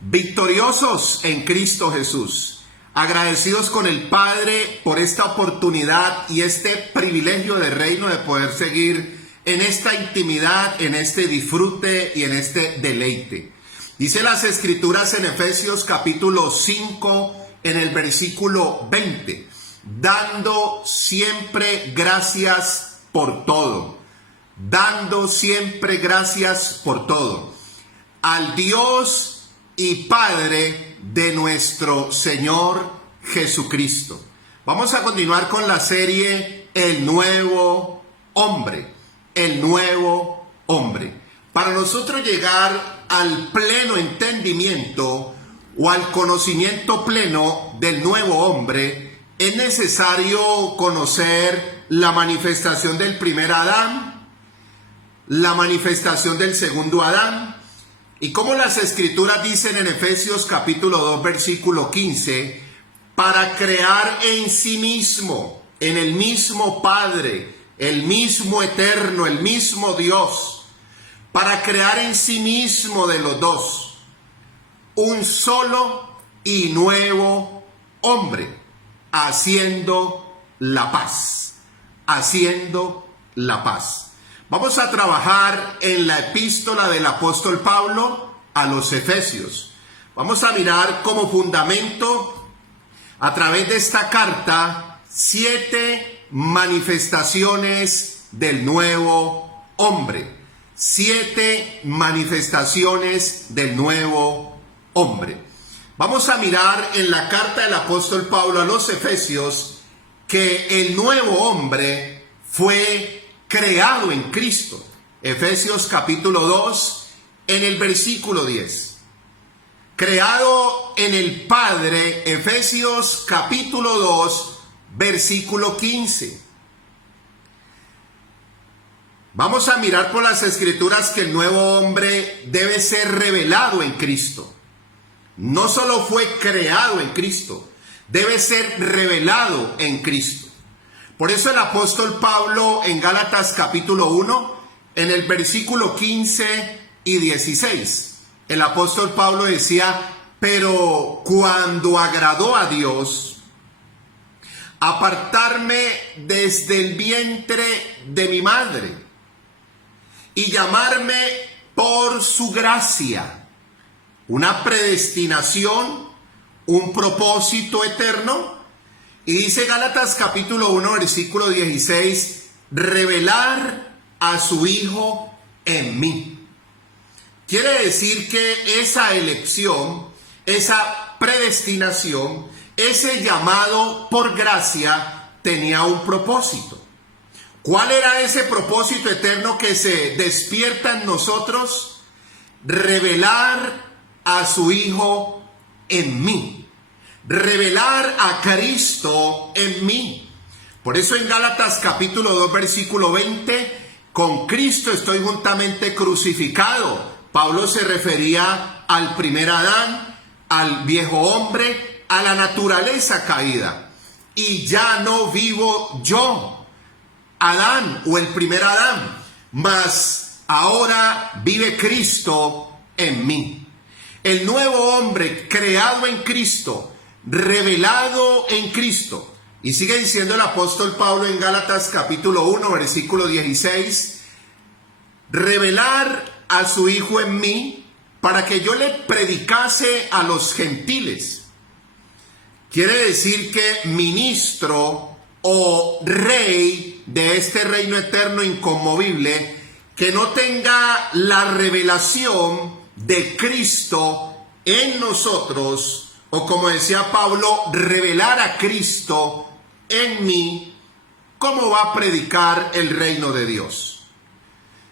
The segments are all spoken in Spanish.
victoriosos en Cristo Jesús, agradecidos con el Padre por esta oportunidad y este privilegio de reino de poder seguir en esta intimidad, en este disfrute y en este deleite. Dice las Escrituras en Efesios capítulo 5, en el versículo 20, dando siempre gracias por todo, dando siempre gracias por todo, al Dios y Padre de nuestro Señor Jesucristo. Vamos a continuar con la serie El Nuevo Hombre, el Nuevo Hombre. Para nosotros llegar al pleno entendimiento o al conocimiento pleno del nuevo hombre, es necesario conocer la manifestación del primer Adán, la manifestación del segundo Adán, y como las Escrituras dicen en Efesios capítulo 2, versículo 15, para crear en sí mismo, en el mismo Padre, el mismo Eterno, el mismo Dios, para crear en sí mismo de los dos un solo y nuevo hombre, haciendo la paz, haciendo la paz. Vamos a trabajar en la epístola del apóstol Pablo a los Efesios. Vamos a mirar como fundamento a través de esta carta 7 manifestaciones del nuevo hombre. 7 manifestaciones del nuevo hombre. Vamos a mirar en la carta del apóstol Pablo a los Efesios que el nuevo hombre fue creado en Cristo. Efesios capítulo 2, en el versículo 10. Creado en el Padre, Efesios capítulo 2, versículo 15. Vamos a mirar por las Escrituras que el nuevo hombre debe ser revelado en Cristo. No solo fue creado en Cristo, debe ser revelado en Cristo. Por eso el apóstol Pablo en Gálatas capítulo 1, en el versículo 15 y 16, el apóstol Pablo decía: pero cuando agradó a Dios apartarme desde el vientre de mi madre y llamarme por su gracia, una predestinación, un propósito eterno. Y dice Gálatas capítulo 1, versículo 16, revelar a su Hijo en mí. Quiere decir que esa elección, esa predestinación, ese llamado por gracia tenía un propósito. ¿Cuál era ese propósito eterno que se despierta en nosotros? Revelar a su Hijo en mí. Revelar a Cristo en mí. Por eso en Gálatas capítulo 2, versículo 20, con Cristo estoy juntamente crucificado. Pablo se refería al primer Adán, al viejo hombre, a la naturaleza caída. Y ya no vivo yo, Adán o el primer Adán, mas ahora vive Cristo en mí. El nuevo hombre creado en Cristo, revelado en Cristo. Y sigue diciendo el apóstol Pablo en Gálatas capítulo 1, versículo 16, revelar a su Hijo en mí para que yo le predicase a los gentiles. Quiere decir que ministro o rey de este reino eterno inconmovible, que no tenga la revelación de Cristo en nosotros, o como decía Pablo, revelar a Cristo en mí, ¿cómo va a predicar el reino de Dios?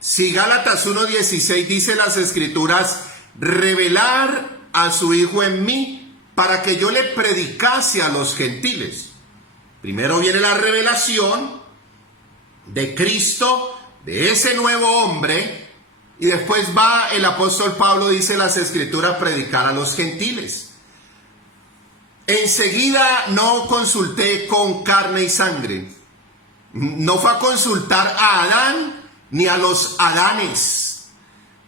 Si Gálatas 1:16 dice las Escrituras, revelar a su Hijo en mí para que yo le predicase a los gentiles. Primero viene la revelación de Cristo, de ese nuevo hombre, y después va el apóstol Pablo, dice las Escrituras, a predicar a los gentiles. Enseguida no consulté con carne y sangre. No fue a consultar a Adán ni a los Adanes.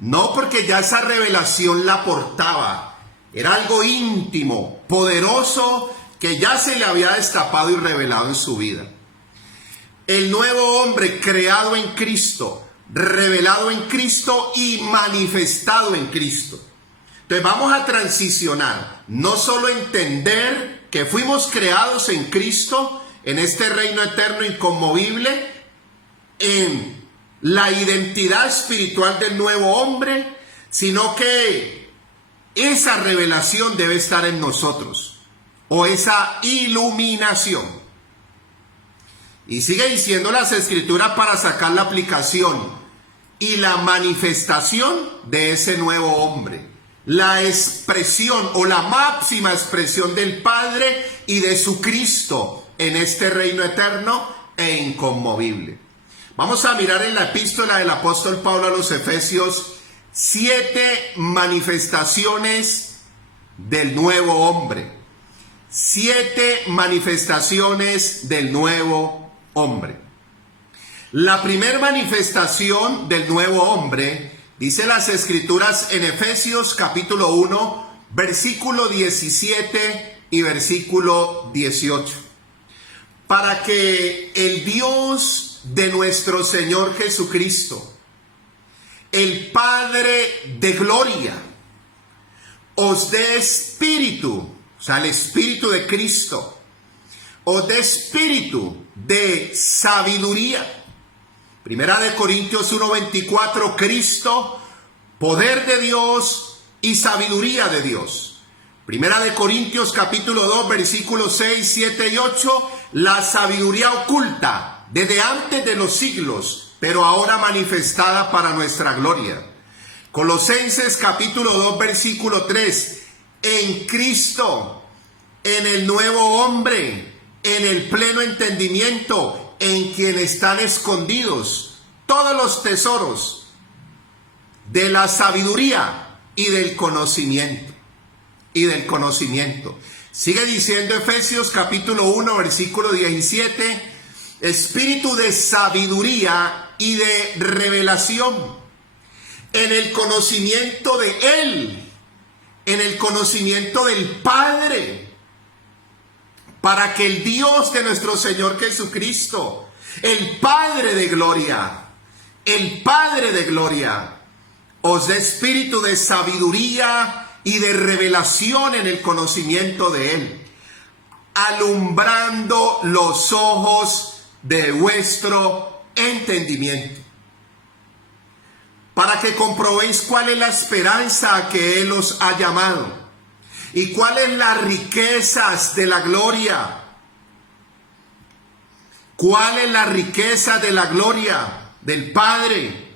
No, porque ya esa revelación la portaba. Era algo íntimo, poderoso, que ya se le había destapado y revelado en su vida. El nuevo hombre creado en Cristo, revelado en Cristo y manifestado en Cristo. Entonces vamos a transicionar, no solo entender que fuimos creados en Cristo, en este reino eterno inconmovible, en la identidad espiritual del nuevo hombre, sino que esa revelación debe estar en nosotros, o esa iluminación. Y sigue diciendo las Escrituras para sacar la aplicación y la manifestación de ese nuevo hombre. La expresión o la máxima expresión del Padre y de su Cristo en este reino eterno e inconmovible. Vamos a mirar en la epístola del apóstol Pablo a los Efesios 7 manifestaciones del nuevo hombre. 7 manifestaciones del nuevo hombre. La primera manifestación del nuevo hombre, dice las Escrituras en Efesios capítulo 1, versículo 17 y versículo 18. Para que el Dios de nuestro Señor Jesucristo, el Padre de gloria, os dé espíritu, o sea, el espíritu de Cristo, os dé espíritu de sabiduría. Primera de Corintios 1:24, Cristo, poder de Dios y sabiduría de Dios. Primera de Corintios capítulo 2, versículos 6, 7 y 8, la sabiduría oculta desde antes de los siglos, pero ahora manifestada para nuestra gloria. Colosenses capítulo 2, versículo 3, en Cristo, en el nuevo hombre, en el pleno entendimiento, en quien están escondidos todos los tesoros de la sabiduría y del conocimiento. Sigue diciendo Efesios capítulo 1, versículo 17, espíritu de sabiduría y de revelación, en el conocimiento de Él, en el conocimiento del Padre, para que el Dios de nuestro Señor Jesucristo, el Padre de gloria, os dé espíritu de sabiduría y de revelación en el conocimiento de Él, alumbrando los ojos de vuestro entendimiento, para que comprobéis cuál es la esperanza a que Él os ha llamado, y cuáles las riquezas de la gloria. ¿Cuáles las riquezas de la gloria del Padre?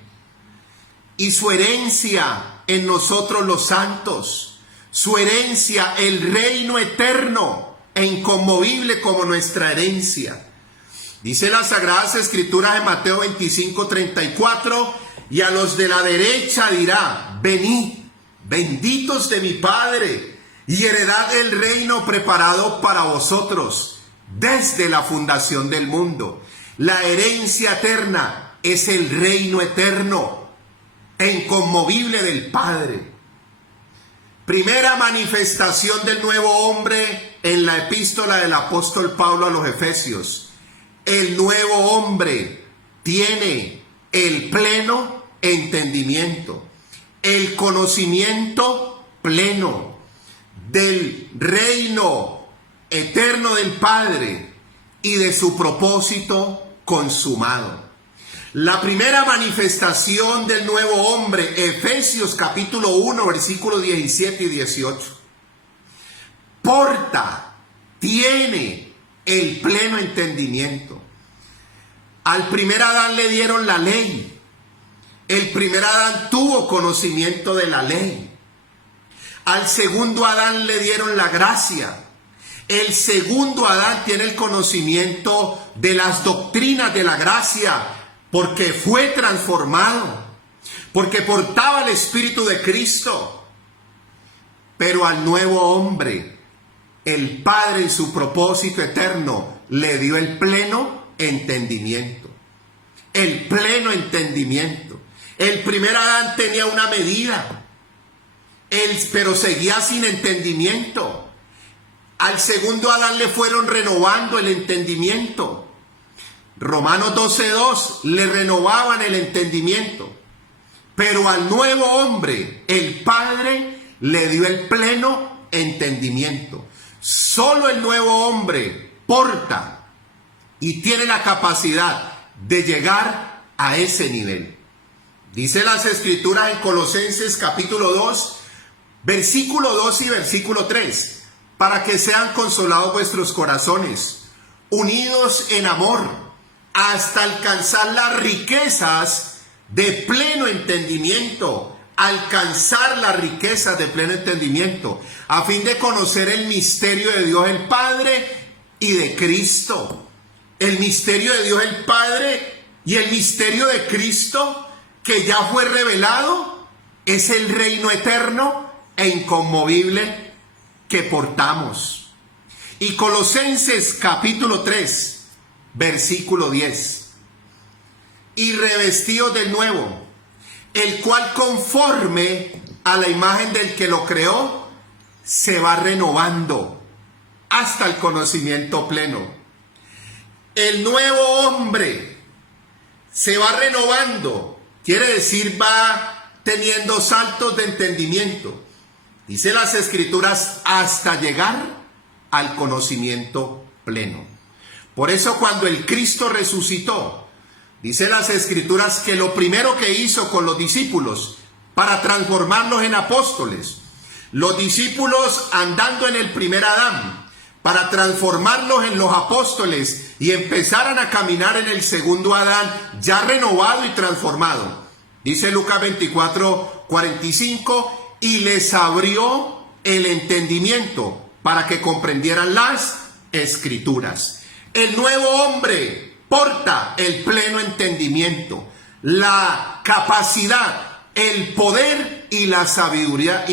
Y su herencia en nosotros los santos. Su herencia, el reino eterno e inconmovible como nuestra herencia. Dice las Sagradas Escrituras en Mateo 25:34, y a los de la derecha dirá, venid, benditos de mi Padre, y heredad el reino preparado para vosotros desde la fundación del mundo. La herencia eterna es el reino eterno e inconmovible del Padre. Primera manifestación del nuevo hombre en la epístola del apóstol Pablo a los Efesios. El nuevo hombre tiene el pleno entendimiento, el conocimiento pleno del reino eterno del Padre y de su propósito consumado. La primera manifestación del nuevo hombre, Efesios capítulo 1, versículos 17 y 18. Tiene el pleno entendimiento. Al primer Adán le dieron la ley. El primer Adán tuvo conocimiento de la ley. Al segundo Adán le dieron la gracia. El segundo Adán tiene el conocimiento de las doctrinas de la gracia, porque fue transformado, porque portaba el Espíritu de Cristo. Pero al nuevo hombre, el Padre en su propósito eterno le dio el pleno entendimiento. El pleno entendimiento. El primer Adán tenía una medida. pero seguía sin entendimiento. Al segundo Adán le fueron renovando el entendimiento. Romanos 12:2, le renovaban el entendimiento. Pero al nuevo hombre, el Padre le dio el pleno entendimiento. Solo el nuevo hombre porta y tiene la capacidad de llegar a ese nivel. Dice las Escrituras en Colosenses capítulo 2, versículo 2 y versículo 3, para que sean consolados vuestros corazones, unidos en amor, hasta alcanzar las riquezas de pleno entendimiento, alcanzar las riquezas de pleno entendimiento, a fin de conocer el misterio de Dios el Padre y de Cristo. El misterio de Dios el Padre y el misterio de Cristo que ya fue revelado es el reino eterno e inconmovible que portamos. Y Colosenses capítulo 3, versículo 10. Y revestidos del nuevo, el cual conforme a la imagen del que lo creó, se va renovando hasta el conocimiento pleno. El nuevo hombre se va renovando, quiere decir va teniendo saltos de entendimiento. Dice las Escrituras, hasta llegar al conocimiento pleno. Por eso cuando el Cristo resucitó, dice las Escrituras que lo primero que hizo con los discípulos para transformarlos en apóstoles, los discípulos andando en el primer Adán, para transformarlos en los apóstoles y empezaran a caminar en el segundo Adán, ya renovado y transformado. Dice Lucas 24:45, y les abrió el entendimiento para que comprendieran las Escrituras. El nuevo hombre porta el pleno entendimiento, la capacidad, el poder y la sabiduría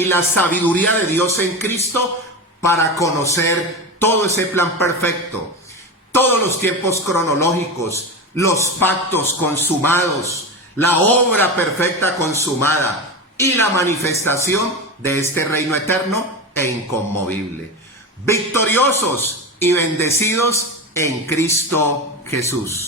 de Dios en Cristo para conocer todo ese plan perfecto, todos los tiempos cronológicos, los pactos consumados, la obra perfecta consumada y la manifestación de este reino eterno e inconmovible. Victoriosos y bendecidos en Cristo Jesús.